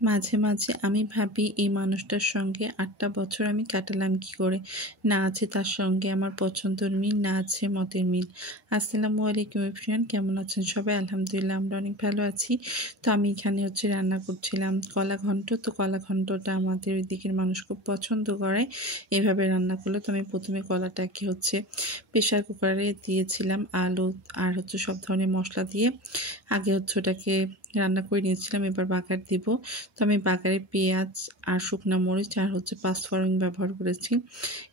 মাঝে, মাঝে আমি ভাবি এই মানুষটার সঙ্গে ৮ টা বছর আমি কাটালাম কী করে? না আছে তার সঙ্গে আমার পছন্দের মিল, না আছে মতের মিল। আসসালামু আলাইকুম এভরিওয়ান, কেমন আছেন সবাই? আলহামদুলিল্লাহ আমরা অনেক ভালো আছি। তো আমি এখানে রান্না করছিলাম কলা ঘন্ট। তো কলা ঘন্টটা আমাদের ওই দিকের মানুষ খুব পছন্দ করে এভাবে রান্না করলে। তো আমি প্রথমে কলাটাকে প্রেশার কুকারে দিয়েছিলাম আলু আর সব ধরনের মশলা দিয়ে। আগে ওটাকে রান্না করে নিয়েছিলাম, এবার বাগার দিব। তো আমি বাগারে পেঁয়াজ আর শুকনো মরিচ আর পাঁচফোড়ন ব্যবহার করেছি।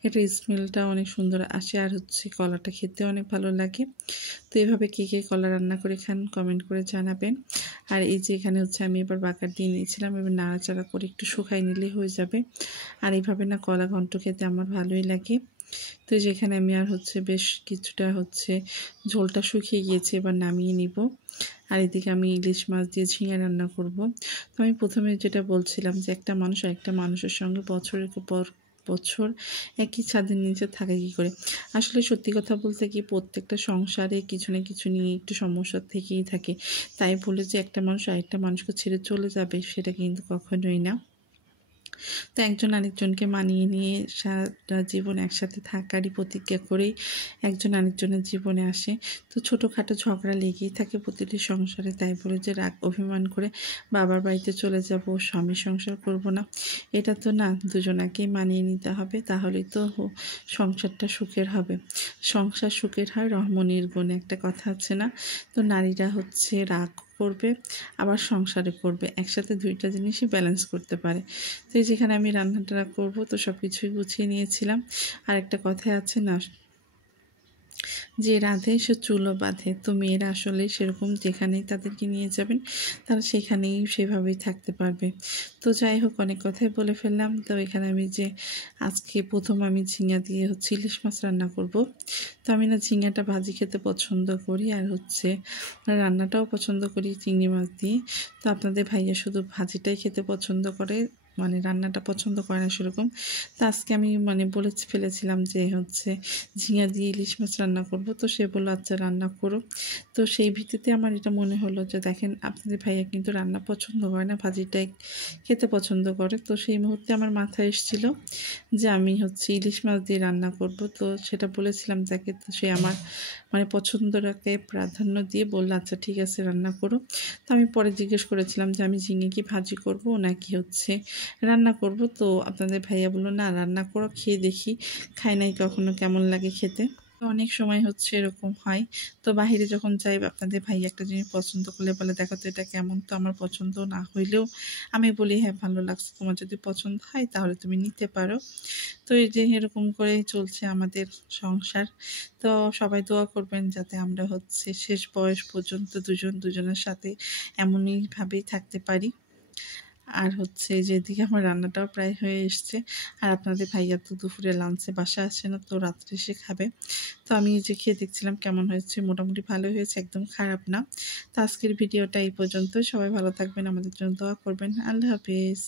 এটার স্মেলটা অনেক সুন্দর আসে আর কলাটা খেতে অনেক ভালো লাগে। তো এভাবে কে কে কলা রান্না করে খান কমেন্ট করে জানাবেন। আর এই যে এখানে আমি এবার বাগার দিয়ে নিয়েছিলাম, এবার নাড়াচাড়া করে একটু শুকাই নিলে হয়ে যাবে। আর এইভাবে না কলা ঘন্ট খেতে আমার ভালোই লাগে। তো যেখানে আমি আর বেশ কিছুটা ঝোলটা শুকিয়ে গিয়েছে, এবার নামিয়ে নিব। আর এদিকে আমি ইলিশ মাছ দিয়ে ঝিঙে রান্না করব। তো আমি প্রথমে যেটা বলছিলাম যে একটা মানুষ আর একটা মানুষের সঙ্গে বছরের পর বছর একই ছাদের নিচে থাকে কী করে? আসলে সত্যি কথা বলতে কি, প্রত্যেকটা সংসারে কিছু না কিছু নিয়ে একটু সমস্যা থেকেই থাকে। তাই বলে যে একটা মানুষ আরেকটা মানুষকে ছেড়ে চলে যাবে সেটা কিন্তু কখনোই না। তো একজন আরেকজনকে মানিয়ে নিয়ে সারাটা জীবন একসাথে থাকারই প্রতিজ্ঞা করেই একজন আরেকজনের জীবনে আসে। তো ছোটোখাটো ঝগড়া লেগেই থাকে প্রতিটি সংসারে। তাই বলে যে রাগ অভিমান করে বাবার বাড়িতে চলে যাব, স্বামীর সংসার করব না, এটা তো না। দুজনাকেই মানিয়ে নিতে হবে, তাহলেই তো সংসারটা সুখের হবে। সংসার সুখের হয় রহমনির গুণে, একটা কথা আছে না? তো নারীরা রাগ করবে আবার সংসারে করবে, একসাথে দুইটা জিনিসই ব্যালেন্স করতে পারে। তো যেখানে আমি রান্নাটা করব তো সব কিছুই গুছিয়ে নিয়েছিলাম। আর একটা কথাই আছে না, যে রাঁধে সে চুলো বাঁধে। তো মেয়েরা আসলে সেরকম, যেখানেই তাদেরকে নিয়ে যাবেন তারা সেখানেই সেভাবেই থাকতে পারবে। তো যাই হোক, অনেক কথাই বলে ফেললাম। তো এখানে আমি আজকে প্রথম আমি ঝিঙা দিয়ে ইলিশ মাছ রান্না করব। তো আমি না ঝিঙাটা ভাজি খেতে পছন্দ করি আর রান্নাটাও পছন্দ করি চিংড়ি মাছ দিয়ে। তো আপনাদের ভাইয়া শুধু ভাজিটাই খেতে পছন্দ করে, রান্নাটা পছন্দ করে না সেরকম। তো আজকে আমি বলে ফেলেছিলাম যে ঝিঙা দিয়ে ইলিশ মাছ রান্না করব। তো সে বললো আচ্ছা রান্না করো। তো সেই ভিত্তিতে আমার এটা মনে হলো যে দেখেন, আপনাদের ভাইয়া কিন্তু রান্না পছন্দ করে না, ভাজিটাই খেতে পছন্দ করে। তো সেই মুহূর্তে আমার মাথায় এসেছিল যে আমি ইলিশ মাছ দিয়ে রান্না করব। তো সেটা বলেছিলাম তাকে। তো সে আমার পছন্দটাকে প্রাধান্য দিয়ে বললো আচ্ছা ঠিক আছে রান্না করো। তো আমি পরে জিজ্ঞেস করেছিলাম যে আমি ঝিঙে কি ভাজি করব নাকি রান্না করব। তো আপনাদের ভাইয়া বললো না রান্না করো, খেয়ে দেখি, খাই নাই কখনো, কেমন লাগে খেতে। তো অনেক সময় এরকম হয়। তো বাহিরে যখন যাই আপনাদের ভাই একটা জিনিস পছন্দ করলে বলে দেখো তো এটা কেমন। তো আমার পছন্দ না হইলেও আমি বলি হ্যাঁ ভালো লাগছে, তোমার যদি পছন্দ হয় তাহলে তুমি নিতে পারো। তো এই যে এরকম করেই চলছে আমাদের সংসার। তো সবাই দোয়া করবেন যাতে আমরা শেষ বয়স পর্যন্ত দুজন দুজনের সাথে এমনইভাবেই থাকতে পারি। আর যেদিকে আমার রান্নাটাও প্রায় হয়ে এসছে। আর আপনাদের ভাইয়া তো দুপুরে লাঞ্চে বাসা আসে না, তো রাত্রে এসে খাবে। তো আমি খেয়ে দেখছিলাম কেমন হয়েছে, মোটামুটি ভালো হয়েছে, একদম খারাপ না। তো আজকের ভিডিওটা এই পর্যন্ত। সবাই ভালো থাকবেন, আমাদের জন্য দোয়া করবেন। আল্লাহ হাফেজ।